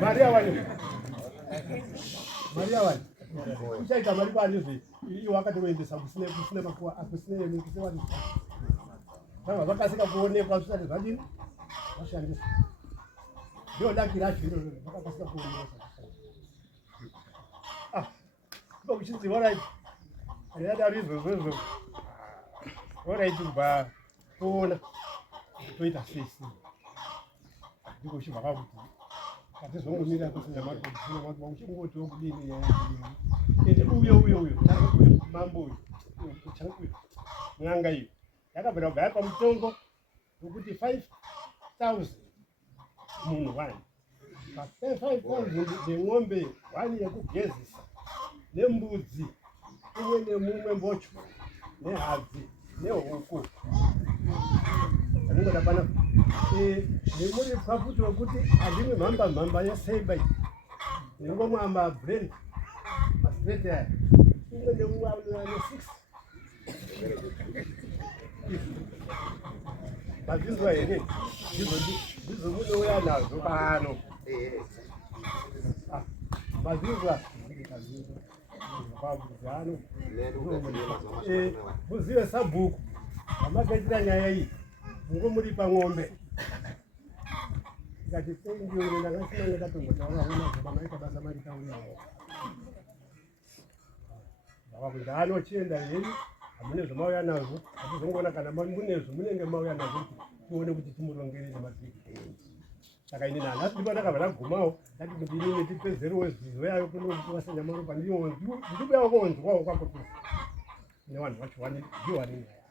Maria wani uchaita mari bani iwo akatoendesa kusine makuwa akusine nekusewani saka vakasika kuonekwa zvisati zvadini vashandiswa ndio daki racho iro vakasika kuonekwa kuchinzi alright ayada rizvo alright kubva toona toita sesi ndiko chivaka kuti atizongomira kusina matombo uchingoti wokudini ende uyo mambo uyo changu nyanga iyo yakabvira kugaya pamutongo wekuti 5,000 munhu wani 5,000 nemwombe wani yekugezisa nembudzi umwe nemumwe mbocho nehadzi nehuku anongoda pana nemuri pafuti wekuti handimwe mhamba yeseiba ndingomwa mabrand mastraight aya umwe nemumwe ane 6 mazinzwa here ndizomunouya nazo pano mazinzwa kwabuzano muzive sabhuku amagaitira nyaya iyi mungomuri pamwombe ngati tendiyo ndakasina ndakatongotaura unazomaita basa maritaurirawo kuti anochienda heri hamune zvamauya nazvo hatizongoona kana munezvo munenge mauya nazvo kuti tione kuti timurongerere matriki saka ini nanhasi ndipo ndakabva ndagumawo ndati kuti inini tipedzerewo zizo yayo kunokuwasanyamaropa ndikubuyawo konzwawo kwakotu nevanhu vacho ndiwo vane nyaya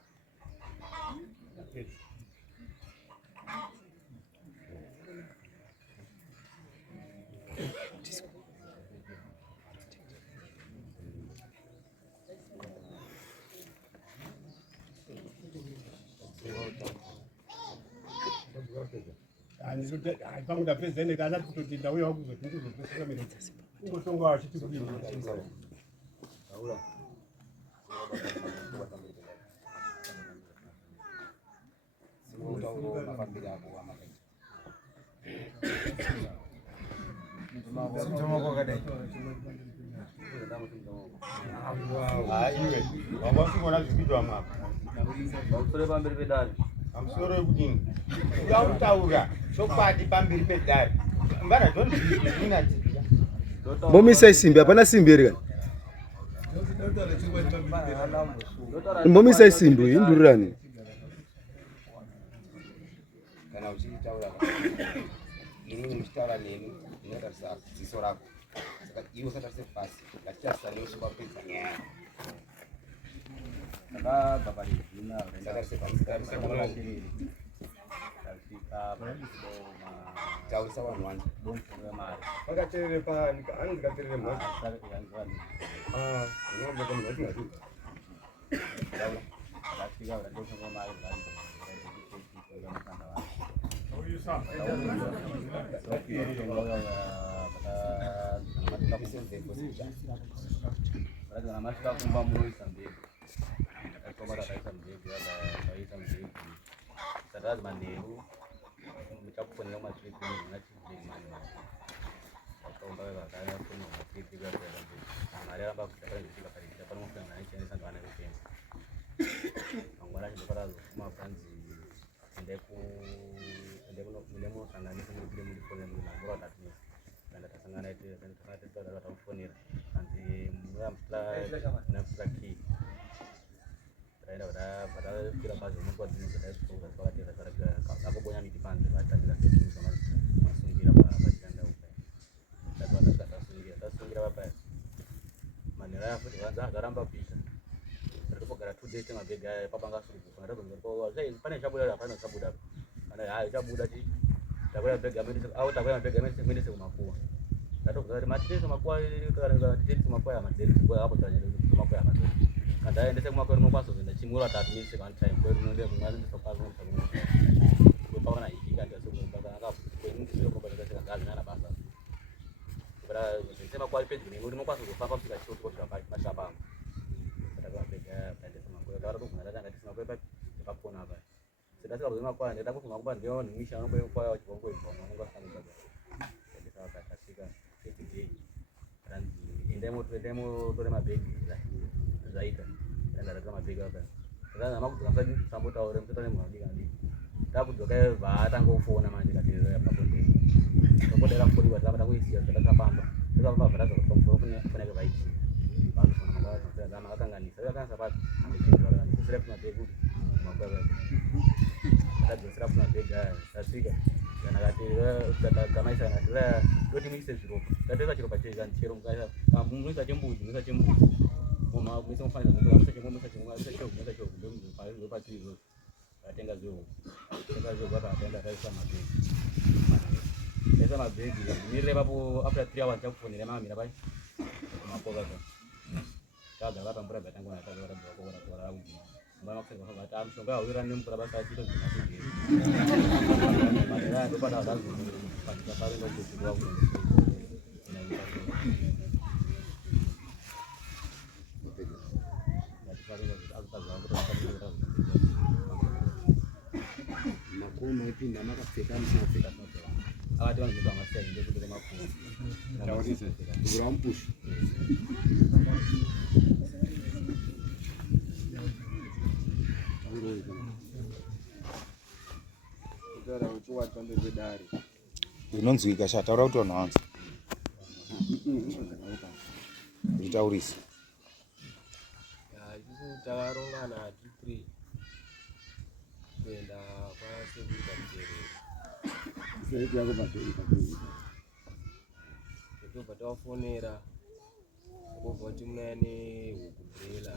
pangu ndapedza ndikada kutoti ndauyawo kuzoti ndizopesera mire ungotonga wachiti kudini wavasingona zvipidzwa mapa vamusoro pamberi pedare pamusoro yekudini ngautaura chokwadi pamberi pedare mbana donati momisa isimbi hapana simbi here kana momisa isimbi indurirani kana uchitaura inini muchitaura neni inotarisa ziso rako saka iwe usatarise pasi ngatitarisa neusvika kupedza nyaya Kakak bapak di sini, jauh sawan wan. Pakaterere pani, ani katerere mas. Ini bukan mas nggak? Jauh. Kasih kau ada semua mari dan Oh iya sah. Pada nama kita kumpul mulu sambil. Kau ada sambil dia ada sambil. Setelah mandiru, mencapai punya masjid ini nanti di mana. Kau tahu tak? Saya punya masjid juga ada. Ada apa? Kita pergi juga pergi. Kita pergi ke mana? Ini sangat aneh mungkin. Anggaran itu pada semua franzi. Ndeku nilemo sana ni sema kile mlifanya mnamura tatu. Ndio tasangana itu dan tafati tu ada telefonir. Nanti mlamla na plaki. Padahal kira pas membuat ini sudah sudah kalau tidak ada aku punya miti pantai baca tidak itu sama langsung kira apa bagian dah upaya satu ada kata sendiri kira apa manera aku juga dah garam apa bisa terus kok gara 2 days tengah bega papa nggak suruh ada benar kok saya panen sabu dah panen sabu dah karena ya sabu dah sih tak boleh bega medis aku tak boleh bega medis sama aku lalu dari mati sama aku itu sama aku ya mati gua apa tanya sama aku ya mati kada ende semua ko rumah pasu nda chimura ta admin se kan time ko nde ngani so pa ko ko pa na iki kan so ko pa ka ko ni ko ko ba ka ka na basa bara sema kwa page ni nguri mo pasu ko pa pa ka choti ko pa pa shaba kada ba pega pende sama ko da ro ko na da ngati sama ko pa pa ko na ba se da ka ro ma kwa nda ko ko ba ndio ni misha no ko kwa ko ko ko mo ko ka tore mabhegi zvaita ndarata mabhegi apa saka makudzika sambotaure mutotore mwadika takudzoka vaatangofona manje katirira pakonde tokudera mfuriwa takuisiya takapamba vharaza kuti pamusoro funenge vaiti vanofona mangazama akakanganisa vakanisa pati dzosera kumabhegi kuti makwava tadzosera kumabhegi aya tasvika kana kati dzamaisana toti muise zviropa tatoisa chiropa chero muisa chembudzi muisa mufanira cheupachiizvo atenga zvehuku ataenda taisa mabhegi taisa mabhegi mirire papo after 3 hours takufonera mamira pai kumapoka tagara pamvura bvatangona taaaaaaa mushonga hawira nemvura basa achito makomo ipinda makapfeka musapfeka avati vanhu vedu havasiya hinde kundire makomo uramupushi inonzwika chataura kuti vanhu vanzi itaurisa isusu takarongana 3 kuenda kwasekuita mutereri tobva tawafonera kobva kuti munaya nehuku brela